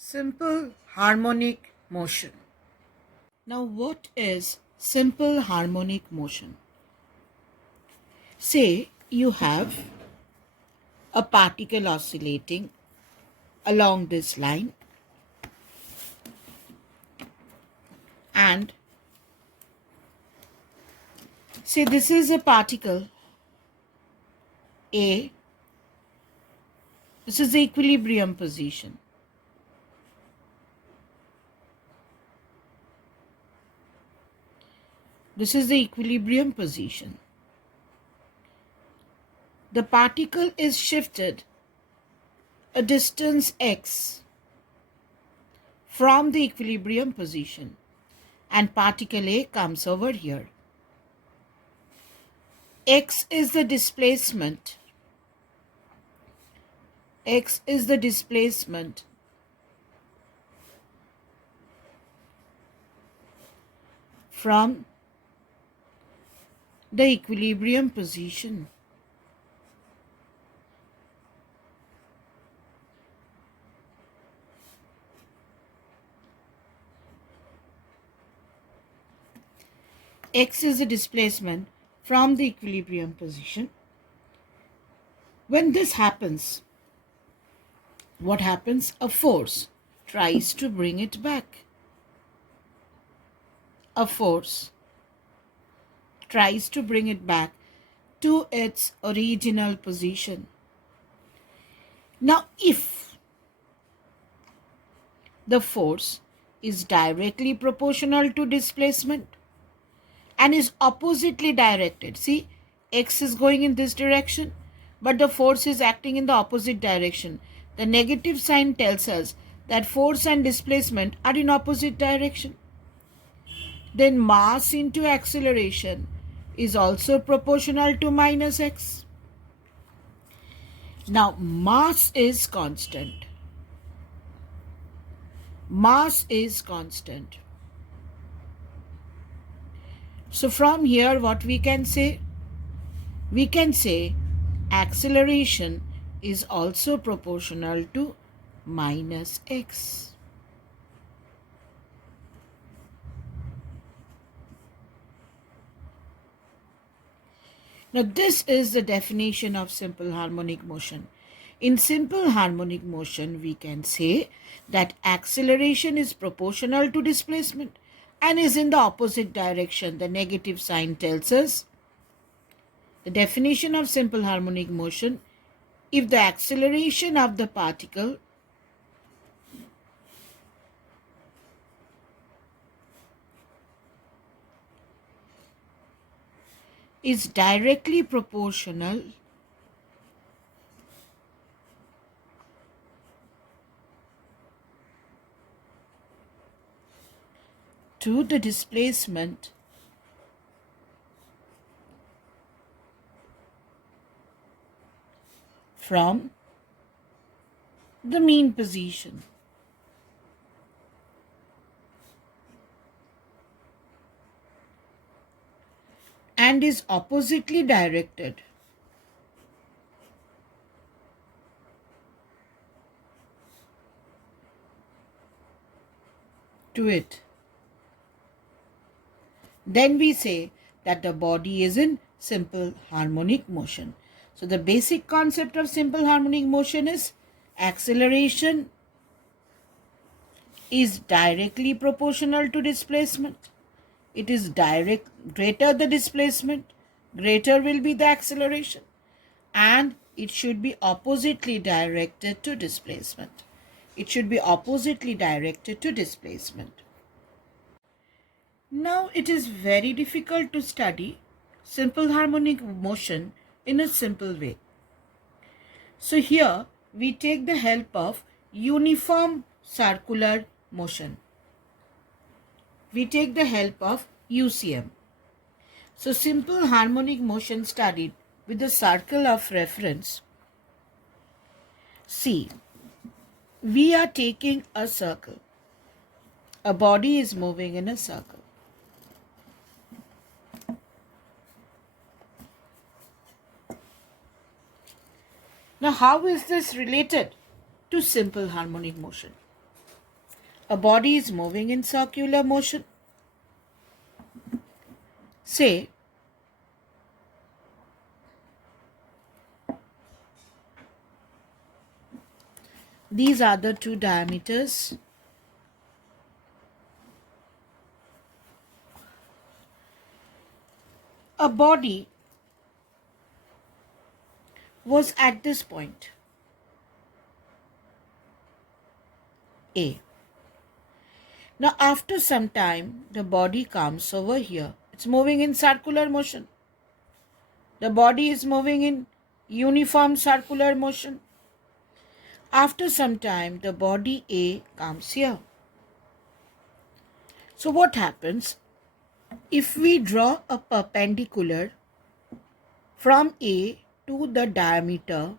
Simple harmonic motion. Now, what is simple harmonic motion? Say you have a particle oscillating along this line, and say this is a particle A. This is the equilibrium position. This is the equilibrium position. The particle is shifted a distance x from the equilibrium position, and particle A comes over here. X is the displacement. X is the displacement from the equilibrium position. X is the displacement from the equilibrium position. When this happens, what happens? A force tries to bring it back. A force tries to bring it back to its original position. Now, if the force is directly proportional to displacement and is oppositely directed, see, x is going in this direction, but the force is acting in the opposite direction. The negative sign tells us that force and displacement are in opposite direction. Then mass into acceleration is also proportional to minus x. Now, mass is constant. Mass is constant. So from here, what we can say? We can say acceleration is also proportional to minus x. Now, this is the definition of simple harmonic motion. In simple harmonic motion, we can say that acceleration is proportional to displacement and is in the opposite direction. The negative sign tells us the definition of simple harmonic motion: if the acceleration of the particle is directly proportional to the displacement from the mean position. And is oppositely directed to it, then we say that the body is in simple harmonic motion. So the basic concept of simple harmonic motion is acceleration is directly proportional to displacement. It is greater the displacement, greater will be the acceleration, and it should be oppositely directed to displacement. It should be oppositely directed to displacement. Now, it is very difficult to study simple harmonic motion in a simple way. So here we take the help of uniform circular motion. We take the help of UCM. So simple harmonic motion studied with the circle of reference. See, we are taking a circle. A body is moving in a circle. Now, how is this related to simple harmonic motion? A body is moving in circular motion. Say, these are the two diameters. A body was at this point, A. Now, after some time, the body comes over here. It's moving in circular motion. The body is moving in uniform circular motion. After some time, the body A comes here. So what happens? If we draw a perpendicular from A to the diameter,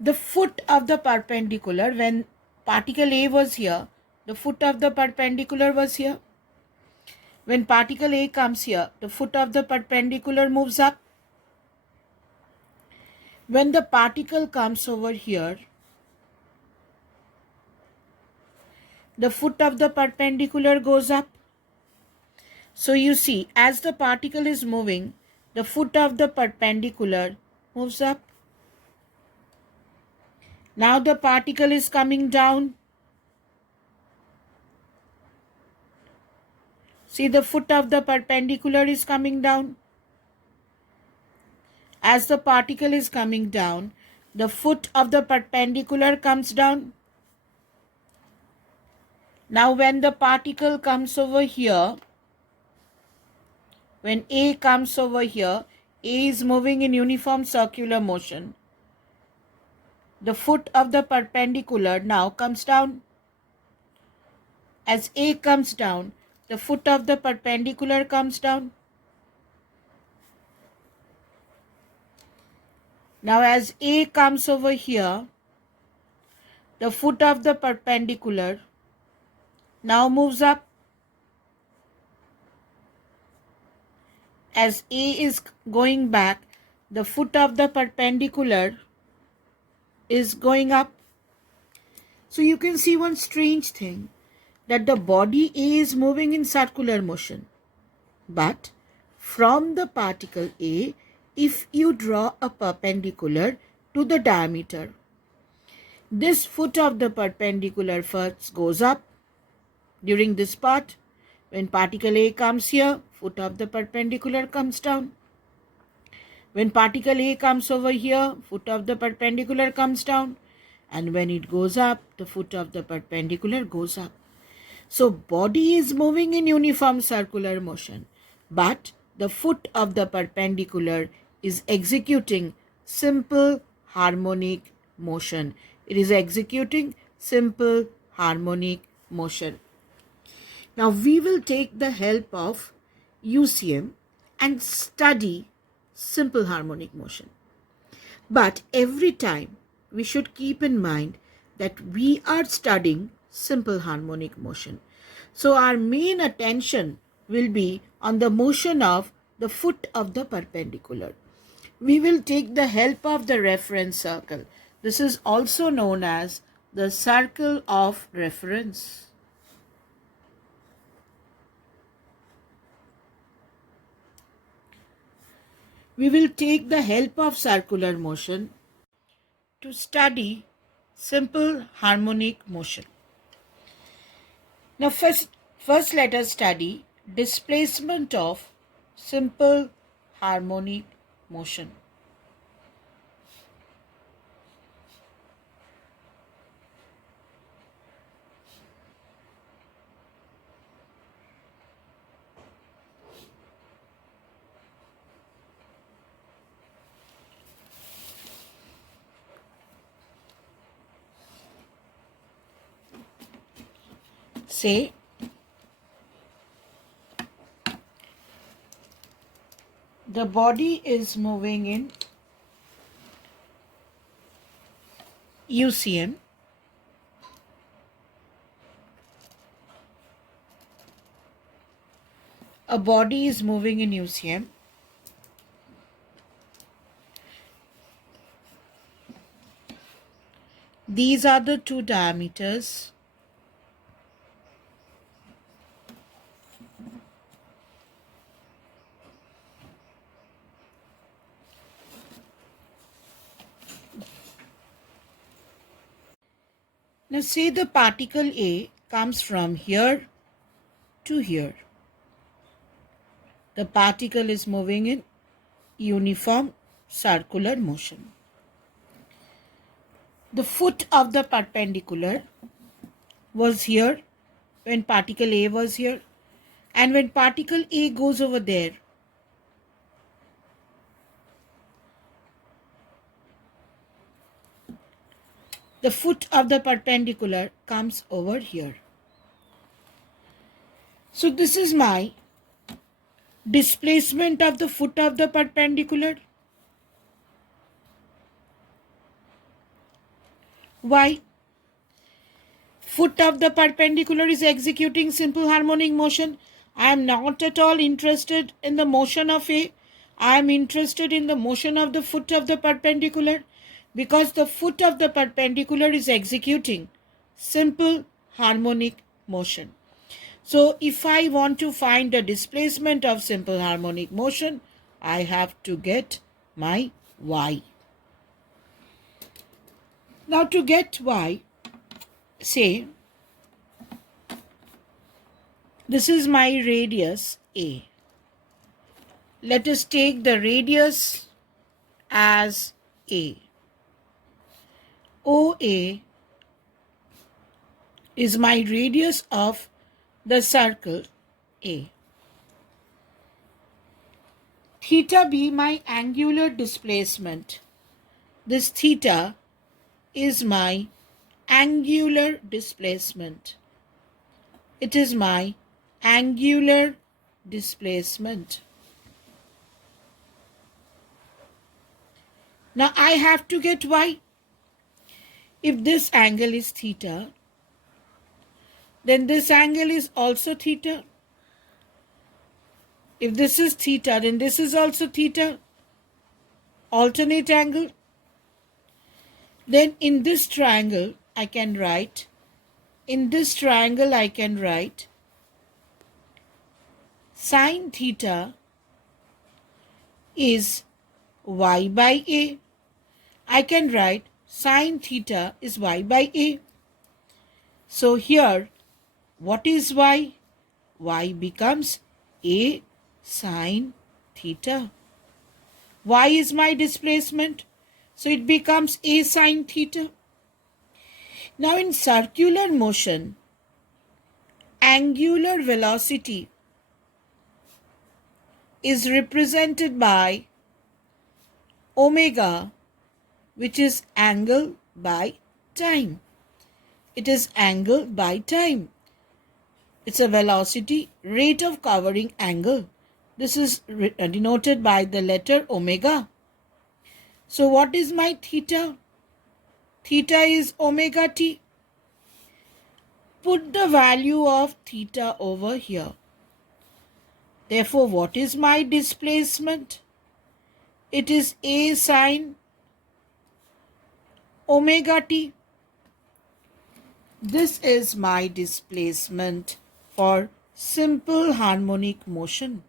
the foot of the perpendicular, when particle A was here, the foot of the perpendicular was here. When particle A comes here, the foot of the perpendicular moves up. When the particle comes over here, the foot of the perpendicular goes up. So you see, as the particle is moving, the foot of the perpendicular moves up. Now the particle is coming down. See, the foot of the perpendicular is coming down. As the particle is coming down, the foot of the perpendicular comes down. Now when the particle comes over here, when A comes over here, A is moving in uniform circular motion. The foot of the perpendicular now comes down. As A comes down, the foot of the perpendicular comes down. Now as A comes over here, the foot of the perpendicular now moves up. As A is going back, the foot of the perpendicular is going up. So you can see one strange thing, that the body A is moving in circular motion. But from the particle A, if you draw a perpendicular to the diameter, this foot of the perpendicular first goes up during this part. When particle A comes here, foot of the perpendicular comes down. When particle A comes over here, foot of the perpendicular comes down. And when it goes up, the foot of the perpendicular goes up. So body is moving in uniform circular motion, but the foot of the perpendicular is executing simple harmonic motion. It is executing simple harmonic motion. Now we will take the help of UCM and study simple harmonic motion. But every time we should keep in mind that we are studying simple harmonic motion. So our main attention will be on the motion of the foot of the perpendicular. We will take the help of the reference circle. This is also known as the circle of reference. We will take the help of circular motion to study simple harmonic motion. Now first let us study displacement of simple harmonic motion. Say the body is moving in UCM. A body is moving in UCM. These are the two diameters. Now say the particle A comes from here to here. The particle is moving in uniform circular motion. The foot of the perpendicular was here when particle A was here, and when particle A goes over there, the foot of the perpendicular comes over here. So this is my displacement of the foot of the perpendicular. Why? Foot of the perpendicular is executing simple harmonic motion. I am not at all interested in the motion of A. I am interested in the motion of the foot of the perpendicular, because the foot of the perpendicular is executing simple harmonic motion. So if I want to find the displacement of simple harmonic motion, I have to get my y. Now to get y, say this is my radius A. Let us take the radius as A. OA is my radius of the circle A. Theta be my angular displacement. This theta is my angular displacement. It is my angular displacement. Now I have to get y. If this angle is theta, then this angle is also theta. If this is theta, then this is also theta. Alternate angle. Then in this triangle, I can write, sine theta is y by A. I can write sine theta is y by A. So here, what is y? Y becomes A sine theta. Y is my displacement, so it becomes A sine theta. Now in circular motion, angular velocity is represented by omega, which is angle by time. It is angle by time. It's a velocity, rate of covering angle. This is denoted by the letter omega. So what is my theta? Theta is omega t. Put the value of theta over here. Therefore, what is my displacement? It is A sine omega t. This is my displacement for simple harmonic motion.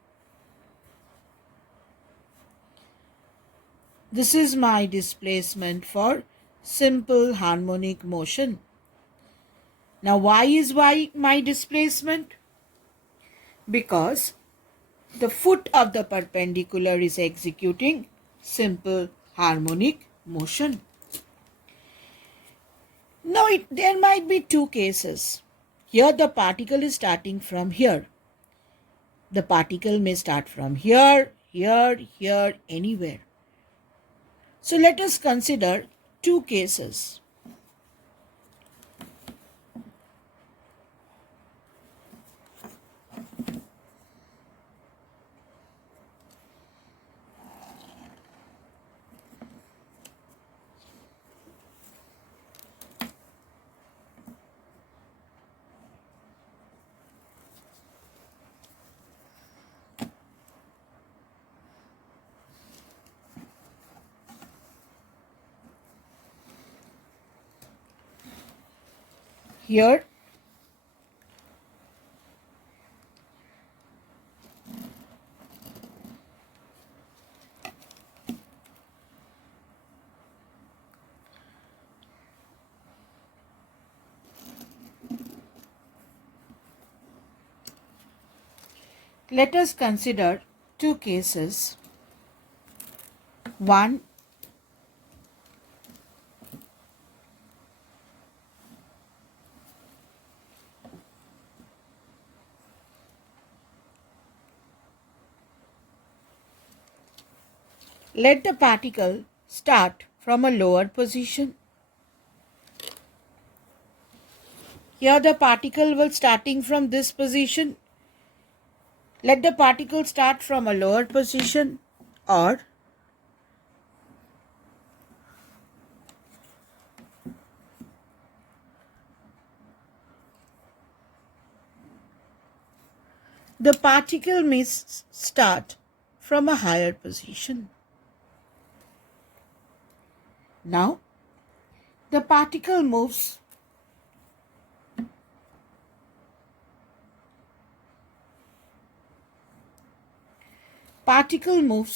This is my displacement for simple harmonic motion. Now, why is my displacement? Because the foot of the perpendicular is executing simple harmonic motion. Now, there might be two cases. Here the particle is starting from here. The particle may start from here, here, anywhere. So let us consider two cases. Here let us consider two cases. One, let the particle start from a lower position. Here the particle will starting from this position. Let the particle start from a lower position, or the particle may start from a higher position. Now, the particle moves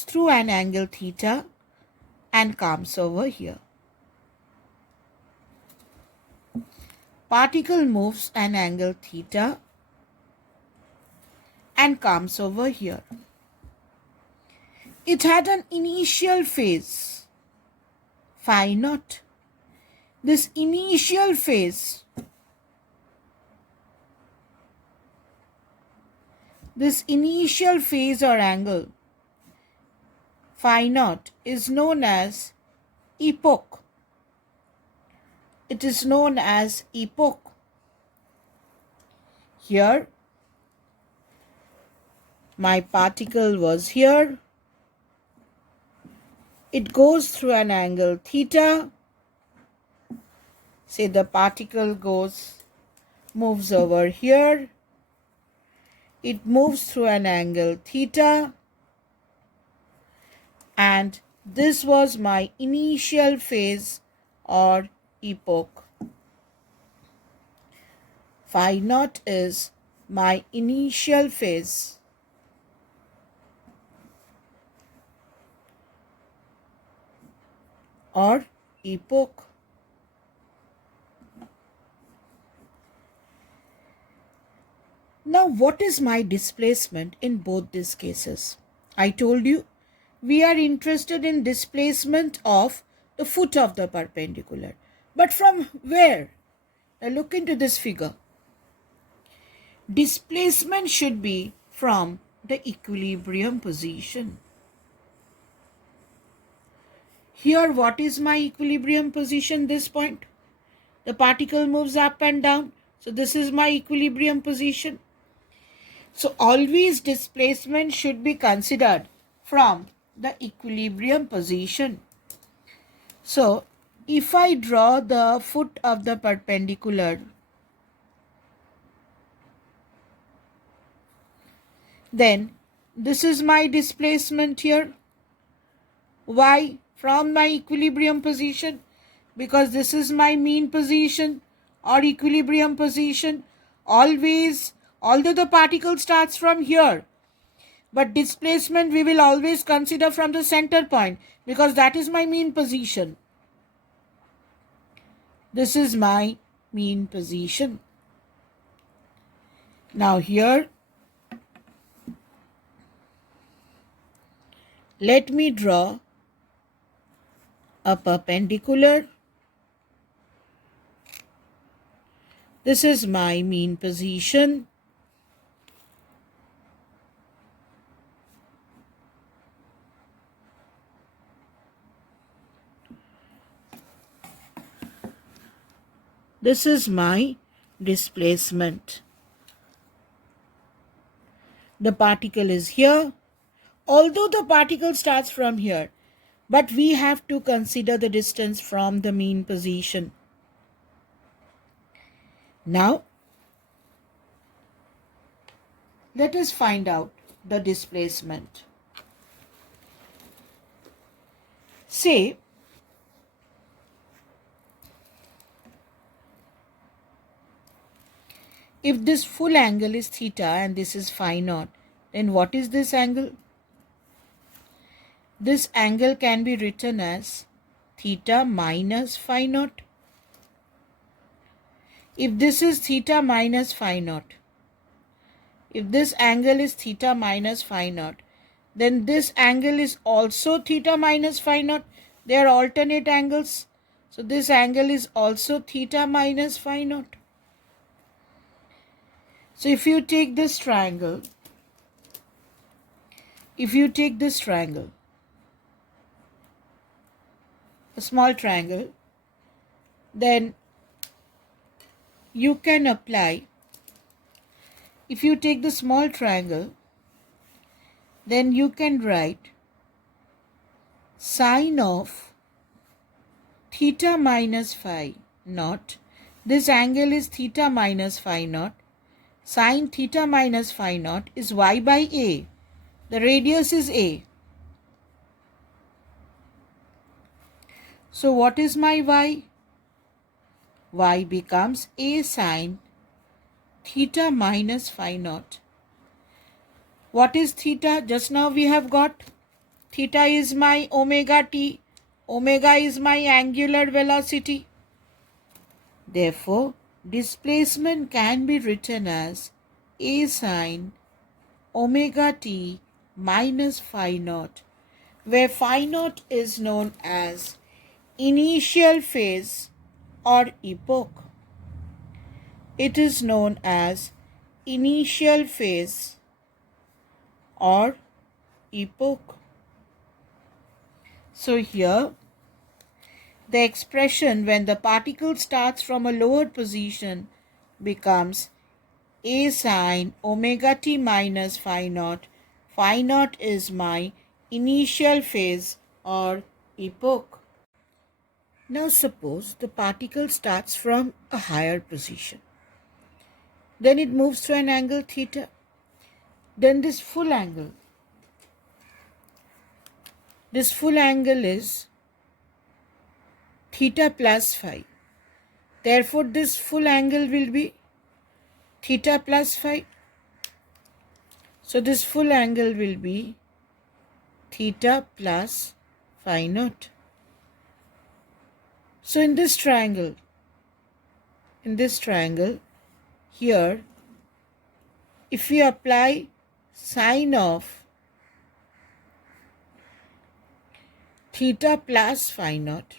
through an angle theta and comes over here. Particle moves an angle theta and comes over here. It had an initial phase, phi naught. This initial phase or angle, phi naught, is known as epoch. It is known as epoch. Here, my particle was here. It goes through an angle theta. Say the particle moves over here. It moves through an angle theta. And this was my initial phase or epoch. Phi naught is my initial phase. Or epoch. Now, what is my displacement in both these cases? I told you we are interested in displacement of the foot of the perpendicular. But from where? Now look into this figure. Displacement should be from the equilibrium position. Here, what is my equilibrium position this point? The particle moves up and down. So this is my equilibrium position. So always displacement should be considered from the equilibrium position. So if I draw the foot of the perpendicular, then this is my displacement here. Why? From my equilibrium position, because this is my mean position or equilibrium position. Always, although the particle starts from here, but displacement we will always consider from the center point, because that is my mean position. This is my mean position. Now here, let me draw a perpendicular. This is my mean position. This is my displacement. The particle is here. Although the particle starts from here, but we have to consider the distance from the mean position. Now, let us find out the displacement. Say, If this full angle is theta and this is phi naught, then what is this angle? This angle can be written as theta minus phi naught. If this is theta minus phi naught, if this angle is theta minus phi naught, then this angle is also theta minus phi naught. They are alternate angles. So this angle is also theta minus phi naught. So if you take this triangle, a small triangle, then you can apply, if you take the small triangle, then you can write sine of theta minus phi naught. This angle is theta minus phi naught. Sine theta minus phi naught is y by a. The radius is a. So what is my y? Y becomes a sine theta minus phi naught. What is theta? Just now we have got theta is my omega t. Omega is my angular velocity. Therefore, displacement can be written as a sine omega t minus phi naught, where phi naught is known as initial phase or epoch. It is known as initial phase or epoch. So here, the expression when the particle starts from a lower position becomes a sine omega t minus phi naught. Phi naught is my initial phase or epoch. Now suppose the particle starts from a higher position. Then it moves through an angle theta. Then this full angle is theta plus phi. Therefore, this full angle will be theta plus phi. So, this full angle will be theta plus phi naught. So, in this triangle, here, if we apply sine of theta plus phi naught,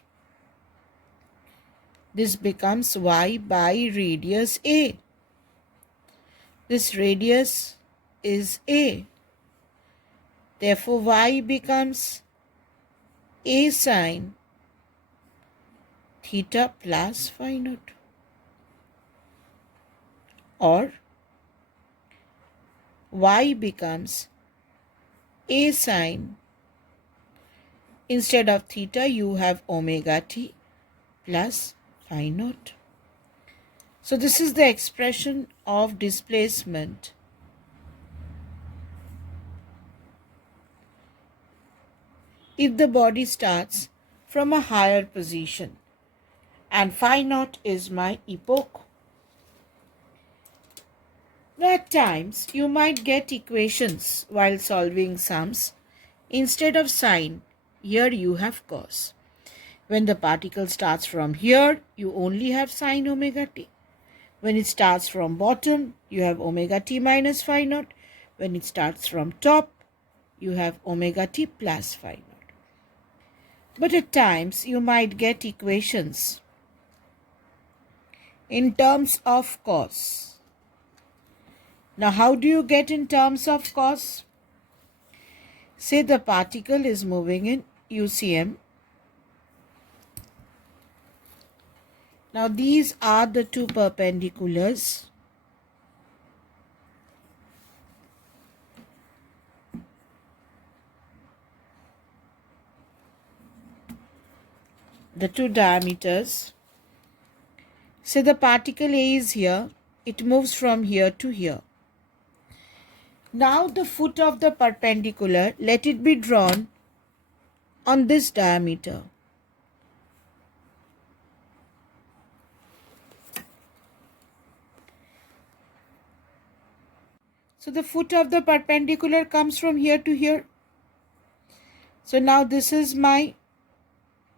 this becomes y by radius a. This radius is a. Therefore, y becomes a sine theta plus phi naught. Or y becomes a sine, instead of theta you have omega t plus phi naught. So this is the expression of displacement if the body starts from a higher position, and phi naught is my epoch. Now at times you might get equations while solving sums. Instead of sine, here you have cos. When the particle starts from here, you only have sine omega t. When it starts from bottom, you have omega t minus phi naught. When it starts from top, you have omega t plus phi naught. But at times, you might get equations in terms of cos. Now, how do you get in terms of cos? Say the particle is moving in UCM. Now, these are the two perpendiculars. The two diameters. Say the particle A is here. It moves from here to here. Now the foot of the perpendicular, let it be drawn on this diameter. So the foot of the perpendicular comes from here to here. So now this is my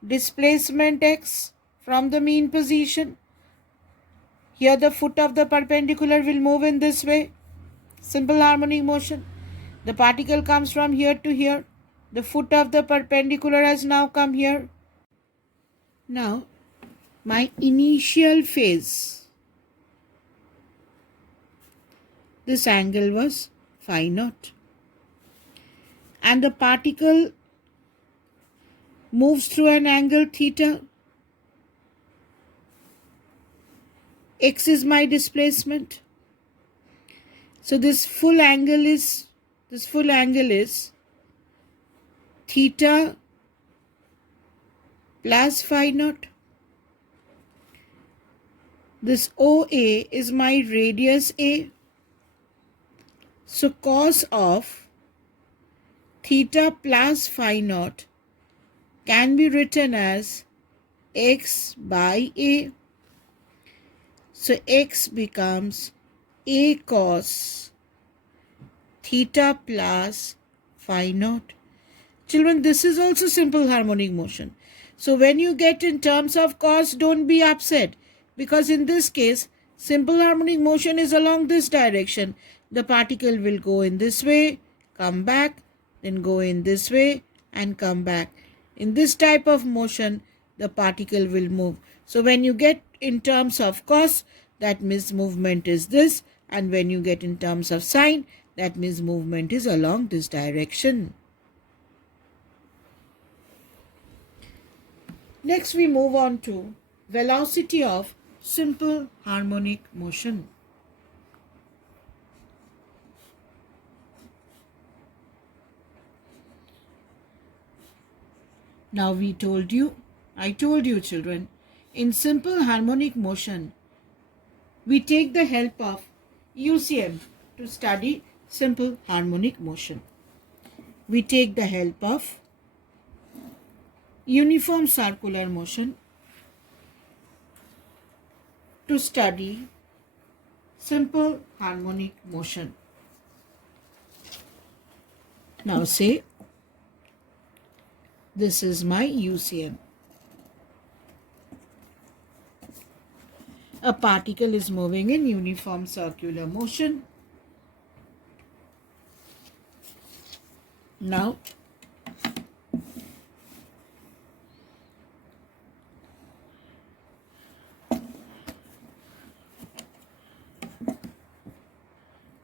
displacement x from the mean position. Here the foot of the perpendicular will move in this way. Simple harmonic motion. The particle comes from here to here. The foot of the perpendicular has now come here. Now my initial phase, this angle was phi naught, and the particle moves through an angle theta. X is my displacement. So this full angle is theta plus phi naught. This OA is my radius A. So cos of theta plus phi naught can be written as x by A. So x becomes A cos theta plus phi naught. Children, this is also simple harmonic motion. So when you get in terms of cos, don't be upset, because in this case, simple harmonic motion is along this direction. The particle will go in this way, come back, then go in this way and come back. In this type of motion, the particle will move. So when you get in terms of cos, that means movement is this, and when you get in terms of sine, that means movement is along this direction. Next we move on to velocity of simple harmonic motion. Now I told you children, in simple harmonic motion, we take the help of UCM to study simple harmonic motion. We take the help of uniform circular motion to study simple harmonic motion. Now say, this is my UCM. A particle is moving in uniform circular motion. Now,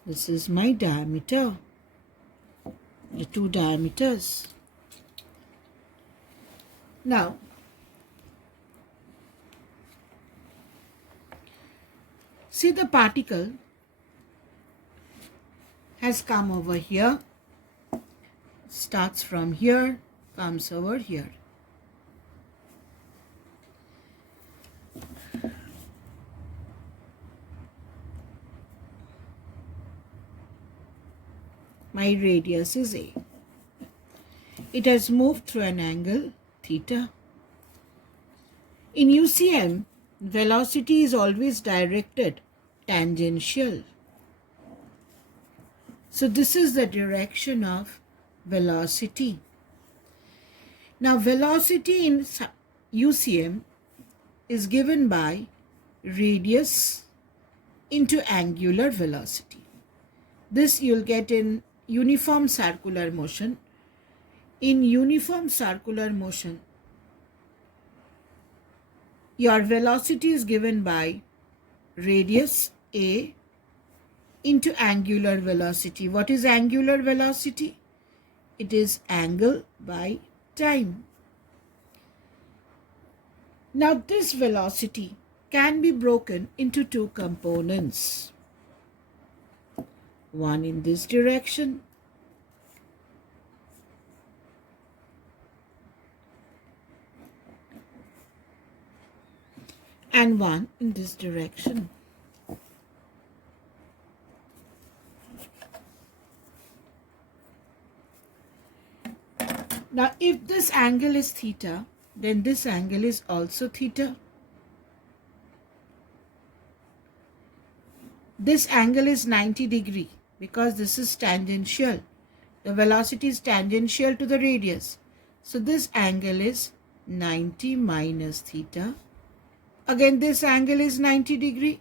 this is my diameter, the two diameters. Now, see, the particle has come over here, starts from here, comes over here. My radius is A. It has moved through an angle theta. In UCM, velocity is always directed tangential. So this is the direction of velocity. Now velocity in UCM is given by radius into angular velocity. This you'll get in uniform circular motion. In uniform circular motion, your velocity is given by radius A into angular velocity. What is angular velocity? It is angle by time. Now this velocity can be broken into two components. One in this direction and one in this direction. Now if this angle is theta, then this angle is also theta. This angle is 90 degree. because this is tangential. The velocity is tangential to the radius. So this angle is 90 minus theta. Again, this angle is 90 degree.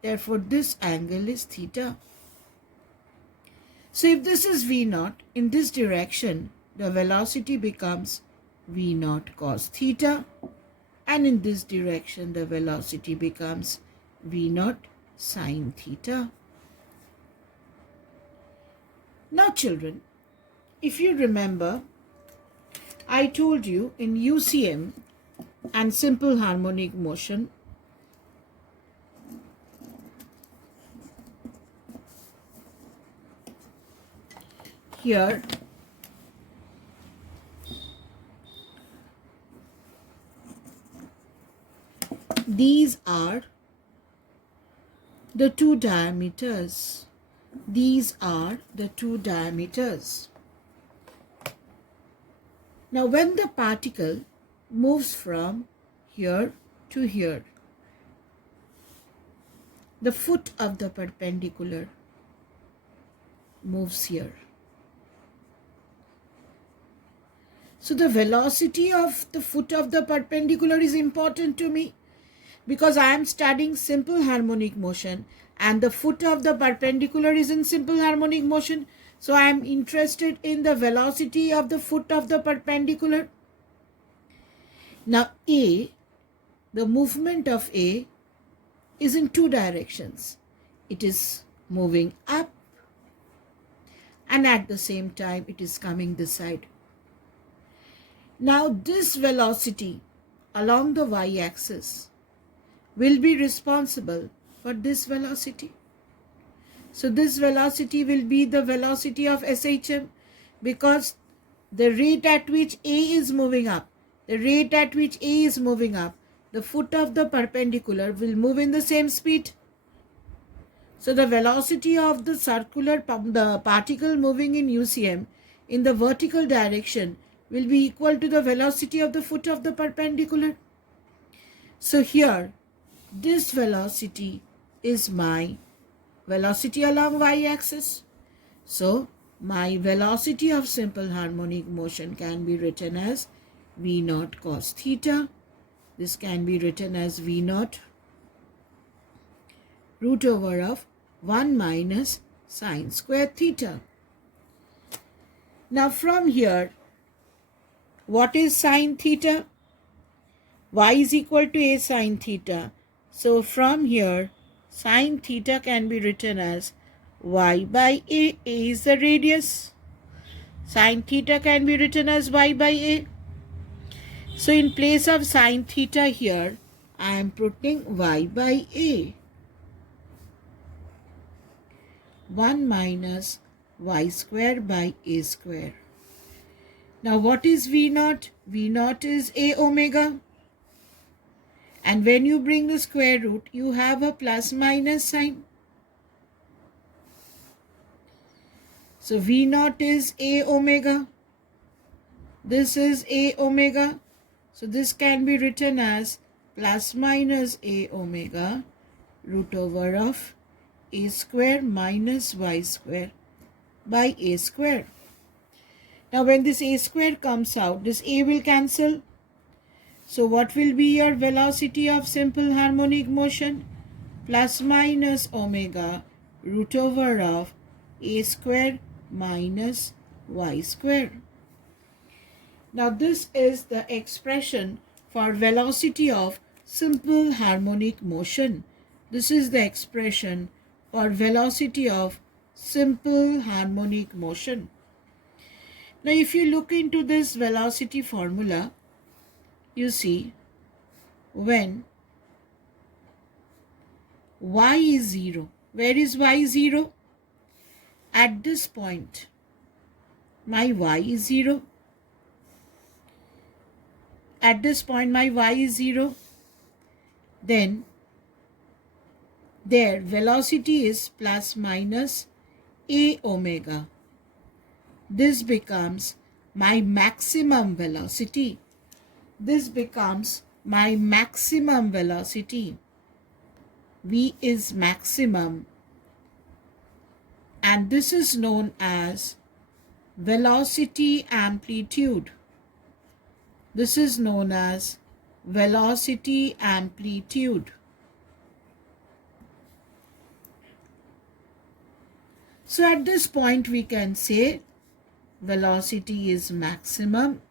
Therefore, this angle is theta. So if this is V naught, in this direction, the velocity becomes V naught cos theta. And in this direction, the velocity becomes V naught sin theta. Now children, if you remember, I told you in UCM and simple harmonic motion, here these are the two diameters. These are the two diameters. Now when the particle moves from here to here, the foot of the perpendicular moves here. So the velocity of the foot of the perpendicular is important to me because I am studying simple harmonic motion and the foot of the perpendicular is in simple harmonic motion. So I am interested in the velocity of the foot of the perpendicular. Now A, the movement of A is in two directions. It is moving up and at the same time it is coming this side. Now this velocity along the y-axis will be responsible for this velocity. So this velocity will be the velocity of SHM because the rate at which A is moving up, the foot of the perpendicular will move in the same speed. So the velocity of the particle moving in UCM in the vertical direction will be equal to the velocity of the foot of the perpendicular. So here, this velocity is my velocity along y-axis. So my velocity of simple harmonic motion can be written as V naught cos theta. This can be written as V naught root over of 1 minus sine square theta. Now from here, what is sine theta? Y is equal to A sine theta. So from here, sine theta can be written as y by A. A is the radius. Sine theta can be written as y by A. So in place of sine theta here, I am putting y by A. 1 minus y square by A square. Now what is V naught? V naught is A omega. And when you bring the square root, you have a plus minus sign. So V naught is A omega. This is A omega. So this can be written as plus minus A omega root over of A square minus y square by A square. Now when this A square comes out, this A will cancel. So what will be your velocity of simple harmonic motion? Plus minus omega root over of A square minus y square. Now this is the expression for velocity of simple harmonic motion. This is the expression for velocity of simple harmonic motion. Now if you look into this velocity formula, you see when y is 0. Where is y 0? At this point, my y is 0. At this point, my y is 0. Then their velocity is plus minus A omega. This becomes my maximum velocity. This becomes my maximum velocity. V is maximum. And this is known as velocity amplitude. This is known as velocity amplitude. So at this point we can say velocity is maximum,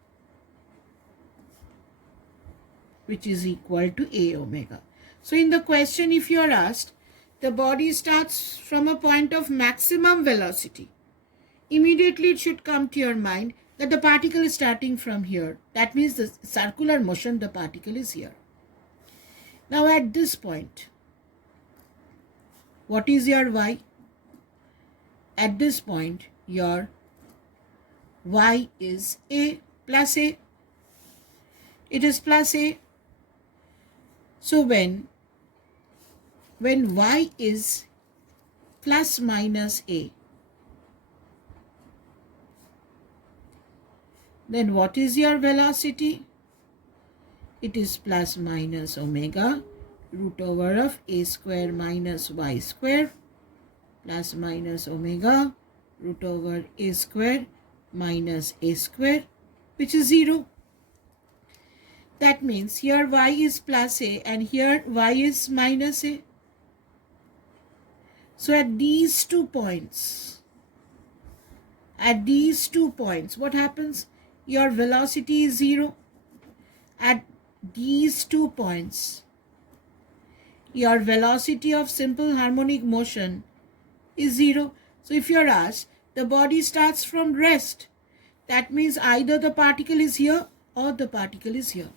which is equal to a omega. So in the question, if you are asked, the body starts from a point of maximum velocity, immediately it should come to your mind that the particle is starting from here. That means the circular motion, the particle is here. Now at this point, what is your y? At this point, your y is a plus a. It is plus a. So when y is plus minus a, then what is your velocity? It is plus minus omega root over of a square minus y square plus minus omega root over a square minus a square, which is 0. That means here y is plus a and here y is minus a. So at these 2 points, what happens? Your velocity is 0. At these 2 points, your velocity of simple harmonic motion is 0. So if you are asked, the body starts from rest. That means either the particle is here or the particle is here.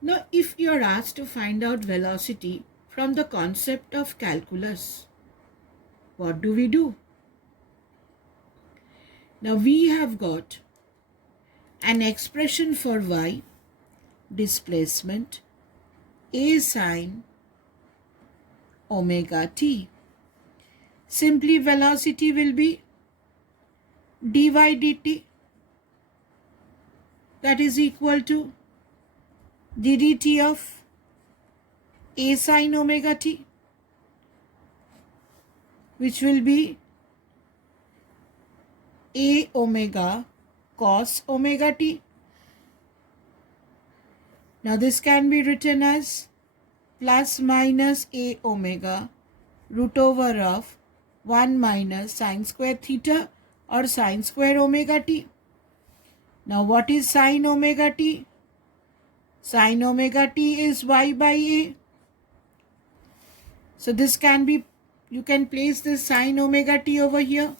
Now, if you are asked to find out velocity from the concept of calculus, what do? Now, we have got an expression for y, displacement, a sine omega t. Simply velocity will be dy dt, that is equal to ddt of a sine omega t, which will be a omega cos omega t. Now this can be written as plus minus a omega root over of 1 minus sine square theta or sine square omega t. Now what is sine omega t? Sine omega t is y by a. So this can be, you can place this sine omega t over here.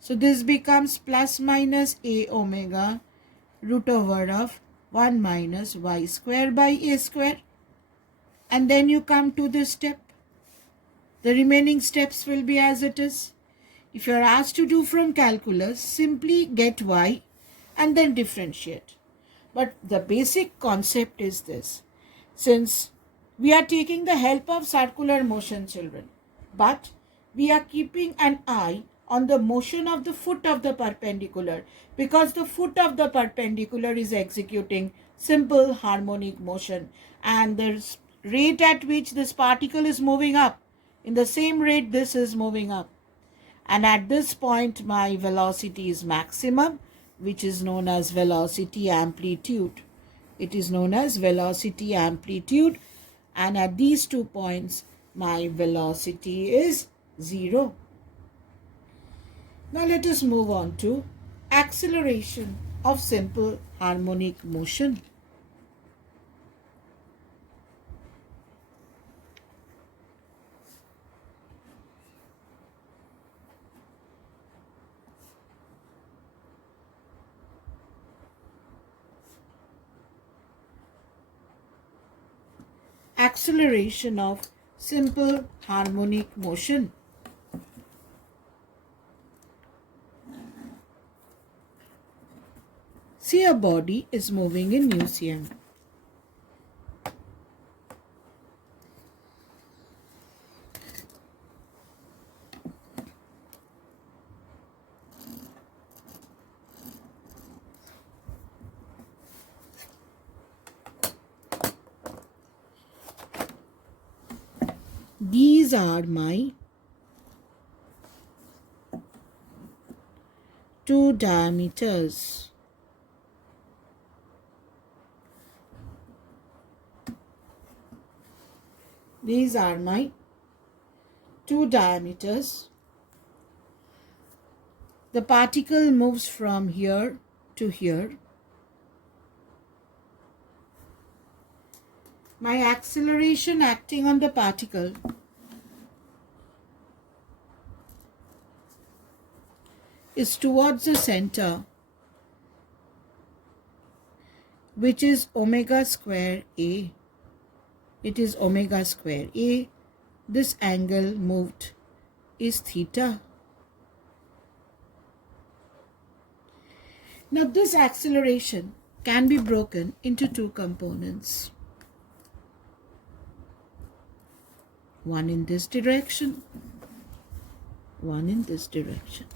So this becomes plus minus a omega root over of 1 minus y square by a square. And then you come to this step. The remaining steps will be as it is. If you are asked to do from calculus, simply get y and then differentiate. But the basic concept is this. Since we are taking the help of circular motion, children, but we are keeping an eye on the motion of the foot of the perpendicular, because the foot of the perpendicular is executing simple harmonic motion, and the rate at which this particle is moving up, in the same rate this is moving up. And at this point my velocity is maximum, which is known as velocity amplitude. It is known as velocity amplitude, and at these 2 points my velocity is 0. Now let us move on to acceleration of simple harmonic motion. Acceleration of simple harmonic motion. See, a body is moving in museum. These are my two diameters. These are my two diameters. The particle moves from here to here. My acceleration acting on the particle is towards the center, which is omega square A. It is omega square A. This angle moved is theta. Now this acceleration can be broken into two components. One in this direction, one in this direction.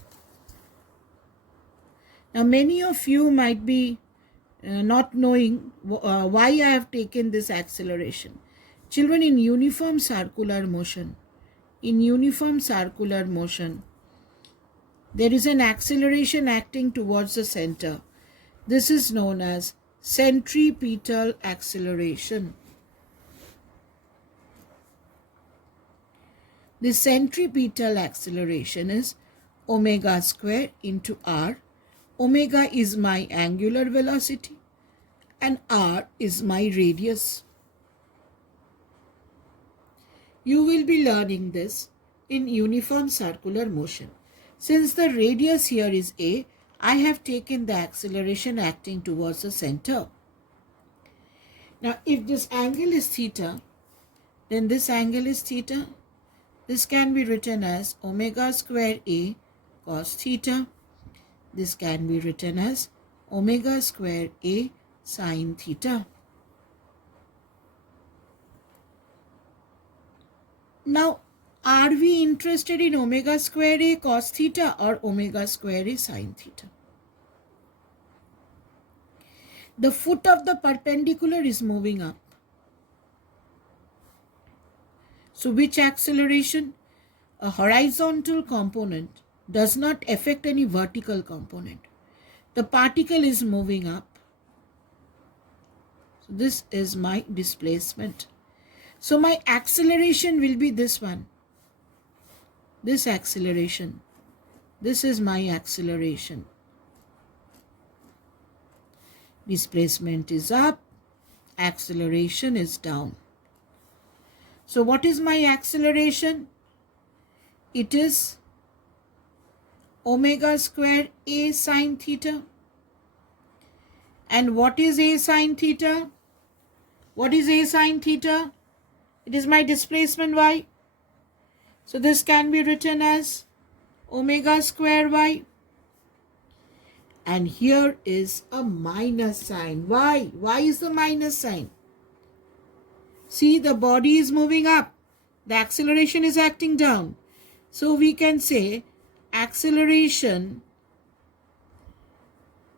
Now many of you might be not knowing why I have taken this acceleration. Children, in uniform circular motion, there is an acceleration acting towards the center. This is known as centripetal acceleration. The centripetal acceleration is omega square into r. Omega is my angular velocity and r is my radius. You will be learning this in uniform circular motion. Since the radius here is a, I have taken the acceleration acting towards the center. Now if this angle is theta, then this angle is theta. This can be written as omega square A cos theta. This can be written as omega square A sin theta. Now, are we interested in omega square A cos theta or omega square A sin theta? The foot of the perpendicular is moving up. So which acceleration? A horizontal component does not affect any vertical component. The particle is moving up. So this is my displacement. So my acceleration will be this one. This acceleration. This is my acceleration. Displacement is up. Acceleration is down. So what is my acceleration? It is omega square A sin theta. And what is A sin theta? What is A sin theta? It is my displacement y. So this can be written as omega square y. And here is a minus sign. Why? Why is the minus sign? See, the body is moving up. The acceleration is acting down. So we can say acceleration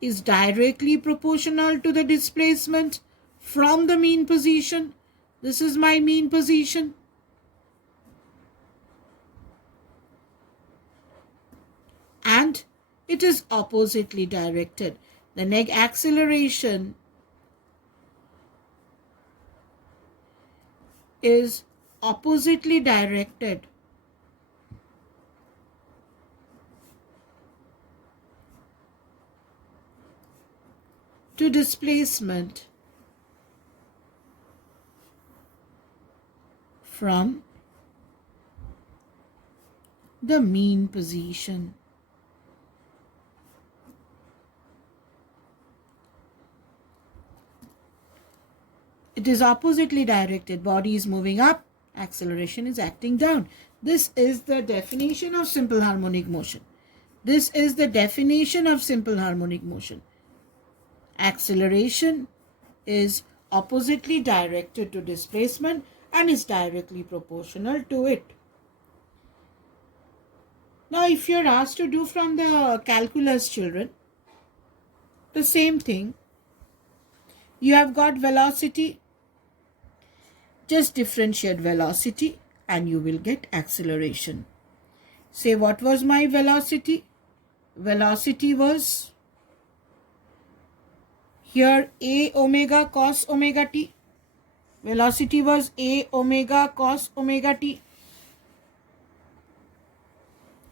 is directly proportional to the displacement from the mean position. This is my mean position. And it is oppositely directed. The acceleration is oppositely directed to displacement from the mean position. It is oppositely directed. Body is moving up. Acceleration is acting down. This is the definition of simple harmonic motion. This is the definition of simple harmonic motion. Acceleration is oppositely directed to displacement and is directly proportional to it. Now, if you are asked to do from the calculus, children, the same thing. You have got velocity. Just differentiate velocity and you will get acceleration. Say, what was my velocity? Velocity was here a omega cos omega t. Velocity was a omega cos omega t.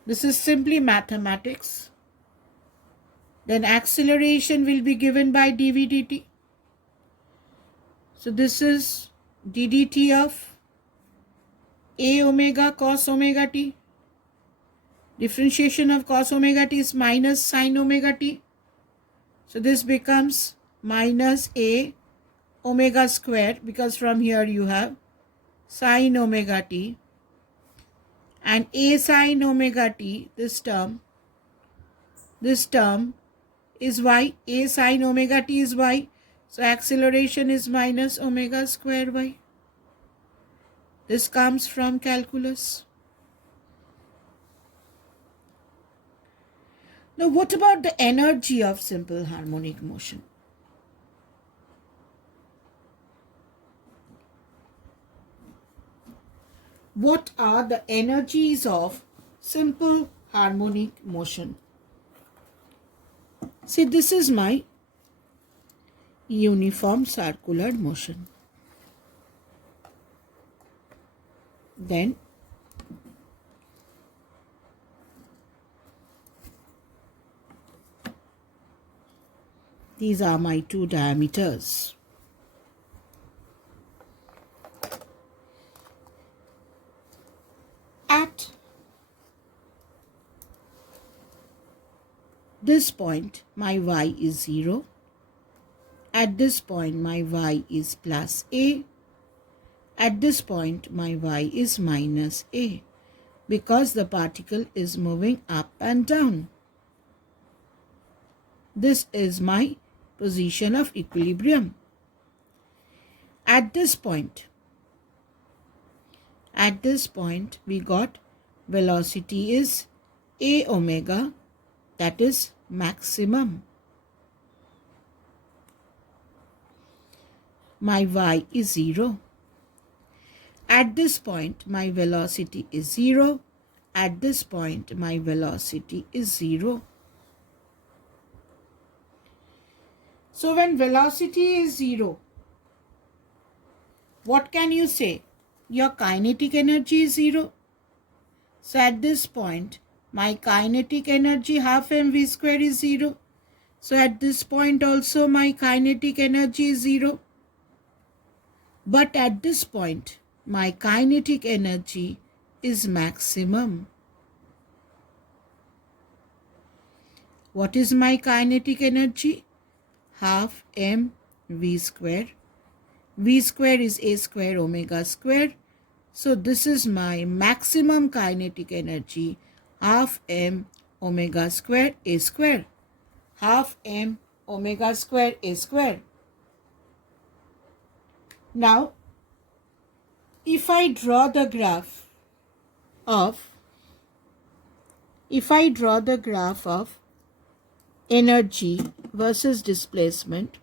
This is simply mathematics. Then acceleration will be given by dv dt. So this is d dt of a omega cos omega t. Differentiation of cos omega t is minus sin omega t. So this becomes minus a omega square, because from here you have sin omega t, and a sin omega t, this term is y, a sin omega t is y. So acceleration is minus omega square y. This comes from calculus. Now what about the energy of simple harmonic motion? What are the energies of simple harmonic motion? See, this is my uniform circular motion. Then these are my two diameters. At this point, my y is 0. At this point, my y is plus a. At this point, my y is minus a, because the particle is moving up and down. This is my position of equilibrium. At this point, we got velocity is a omega, that is maximum. My y is 0. At this point, my velocity is 0. At this point, my velocity is 0. So when velocity is 0, what can you say? Your kinetic energy is 0. So at this point, my kinetic energy half mv square is 0. So at this point also my kinetic energy is 0. But at this point, my kinetic energy is maximum. What is my kinetic energy? Half mv square. V square is a square omega square. So this is my maximum kinetic energy, half m omega square a square. Half m omega square a square. Now, if I draw the graph of energy versus displacement,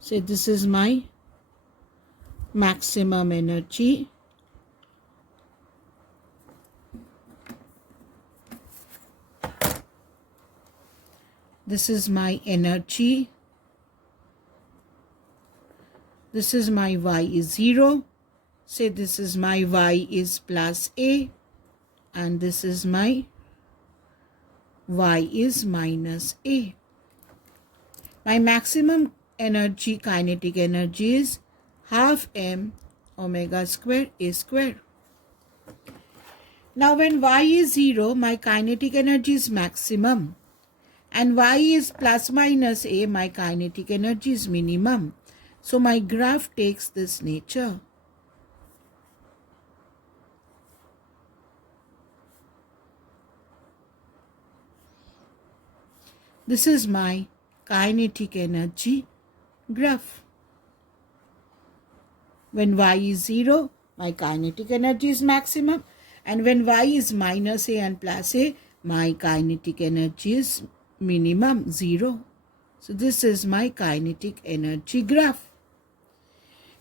say this is my maximum energy, this is my energy, this is my y is 0, say this is my y is plus a, and this is my y is minus a. My maximum energy, kinetic energy, is half m omega square a square. Now when y is 0, my kinetic energy is maximum, and y is plus minus a, my kinetic energy is minimum. So my graph takes this nature. This is my kinetic energy graph. When y is 0, my kinetic energy is maximum, and when y is minus a and plus a, my kinetic energy is minimum, 0. So this is my kinetic energy graph.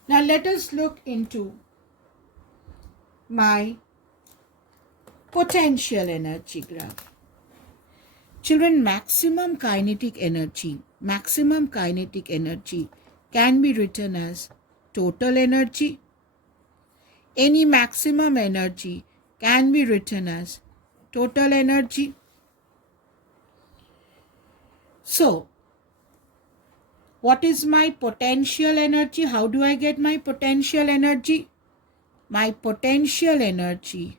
Now let us look into my potential energy graph. Children, maximum kinetic energy can be written as total energy. Any maximum energy can be written as total energy. So, what is my potential energy? How do I get my potential energy? My potential energy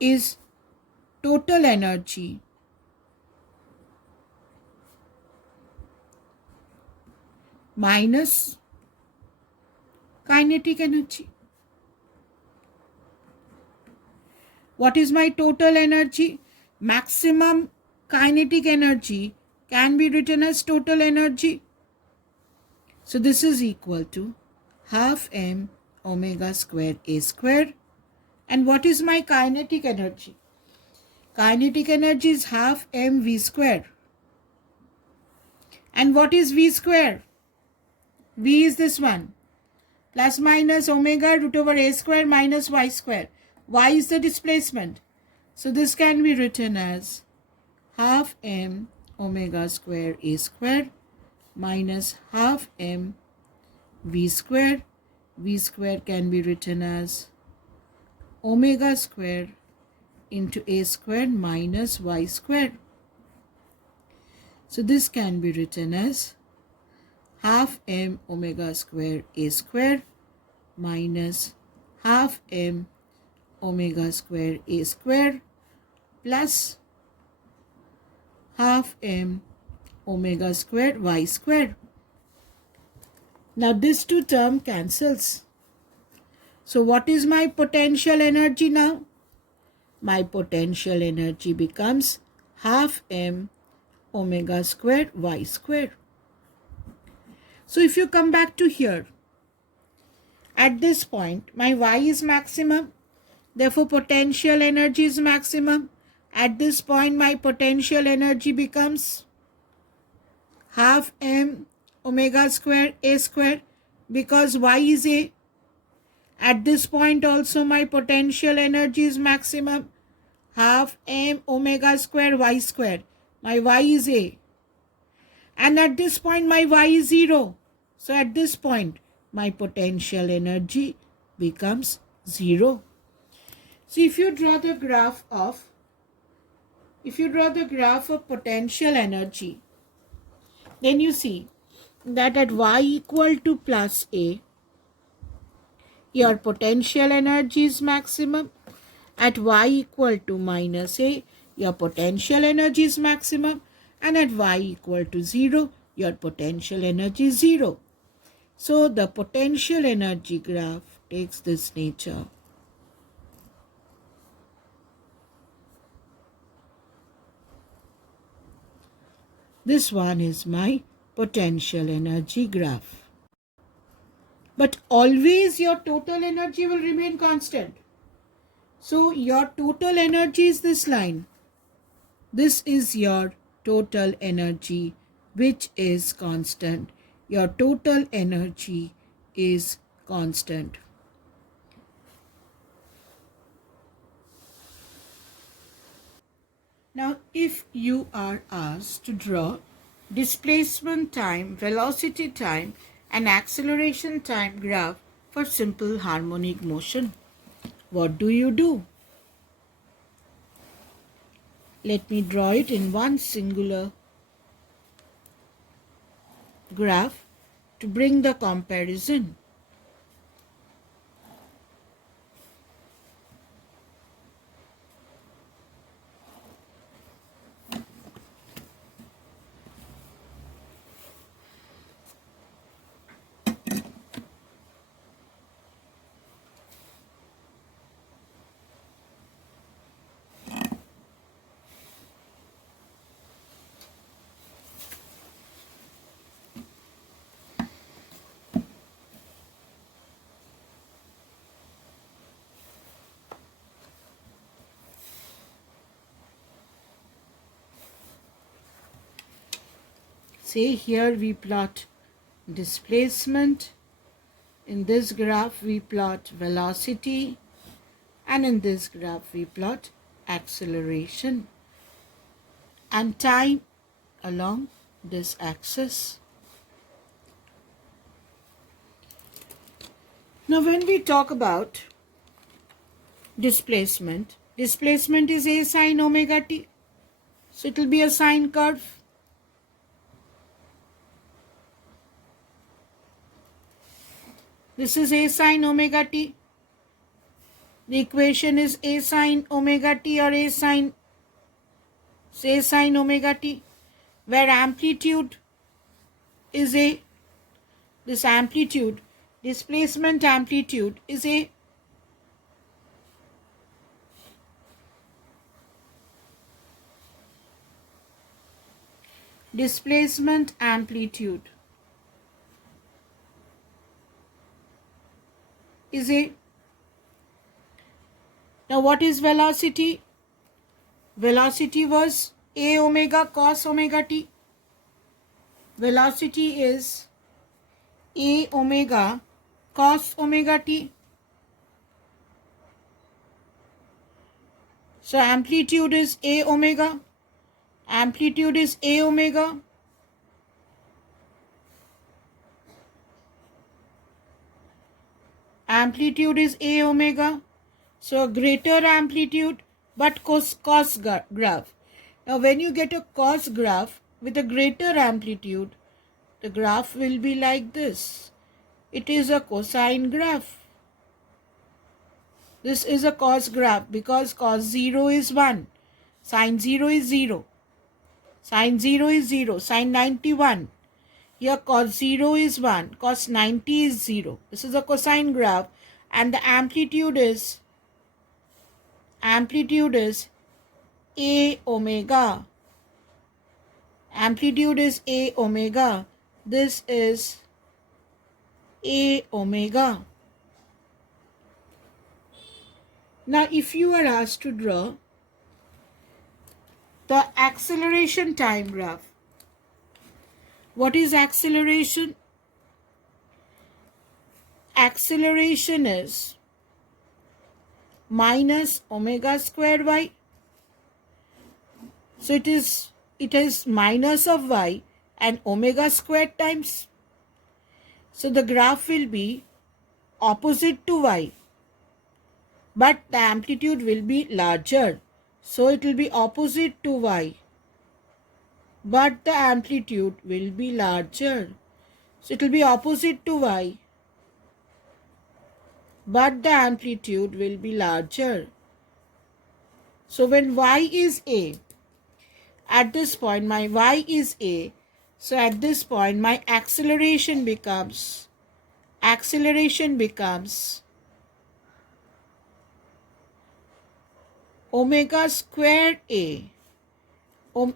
is total energy minus kinetic energy. What is my total energy? Maximum kinetic energy can be written as total energy. So this is equal to half m omega square a square. And what is my kinetic energy? Kinetic energy is half mv square. And what is v square? V is this one. Plus minus omega root over a square minus y square. Y is the displacement. So this can be written as half m omega square a square minus half m v square. V square can be written as omega square into a square minus y square. So this can be written as half m omega square a square minus half m omega square a square plus half m omega square y square. Now this two term cancels. So what is my potential energy now? My potential energy becomes half m omega square y square. So if you come back to here, at this point, my y is maximum. Therefore, potential energy is maximum. At this point, my potential energy becomes half m omega square a square because y is a. At this point also, my potential energy is maximum. Half m omega square y square. My y is a. And at this point, my y is 0. So at this point, my potential energy becomes 0. So if you draw the graph of potential energy, then you see that at y equal to plus a, your potential energy is maximum. At y equal to minus a, your potential energy is maximum. And at y equal to 0, your potential energy is 0. So the potential energy graph takes this nature. This one is my potential energy graph. But always your total energy will remain constant. So your total energy is this line. This is your total energy, which is constant. Your total energy is constant. Now, if you are asked to draw displacement time, velocity time, and acceleration time graph for simple harmonic motion, what do you do? Let me draw it in one singular graph to bring the comparison. say here we plot displacement, in this graph we plot velocity, and in this graph we plot acceleration and time along this axis. Now when we talk about displacement, displacement is a sine omega t. So it will be a sine curve. This is a sine omega t. The equation is a sine omega t or a sine omega t, where amplitude is a, this amplitude, displacement amplitude is a, displacement amplitude is a. Now what is velocity? Velocity was a omega cos omega t. Velocity is a omega cos omega t. So amplitude is a omega. Amplitude is a omega. Amplitude is a omega. So greater amplitude but cos graph. Now when you get a cos graph with a greater amplitude, the graph will be like this. It is a cosine graph. This is a cos graph because cos 0 is 1. Sine 0 is 0. Sine 0 is 0. Sine 91. Here cos 0 is 1. Cos 90 is 0. This is a cosine graph and the amplitude is a omega. Amplitude is a omega. This is a omega. Now if you are asked to draw the acceleration time graph, what is acceleration? Acceleration is minus omega squared y. So it is minus of y and omega squared times. So the graph will be opposite to y, but the amplitude will be larger. So it will be opposite to y, but the amplitude will be larger. So it will be opposite to y, but the amplitude will be larger. So when y is a, at this point my y is a, so at this point my acceleration becomes omega squared a.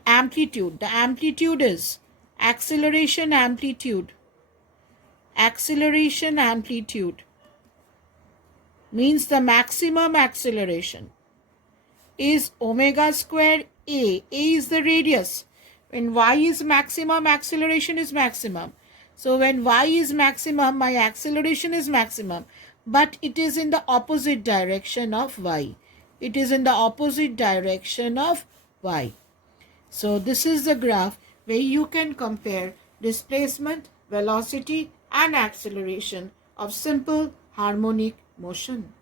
Amplitude, the amplitude is acceleration amplitude means the maximum acceleration is omega squared a. A is the radius. When y is maximum, acceleration is maximum. So when y is maximum, my acceleration is maximum, but it is in the opposite direction of y. It is in the opposite direction of y. So this is the graph where you can compare displacement, velocity and acceleration of simple harmonic motion.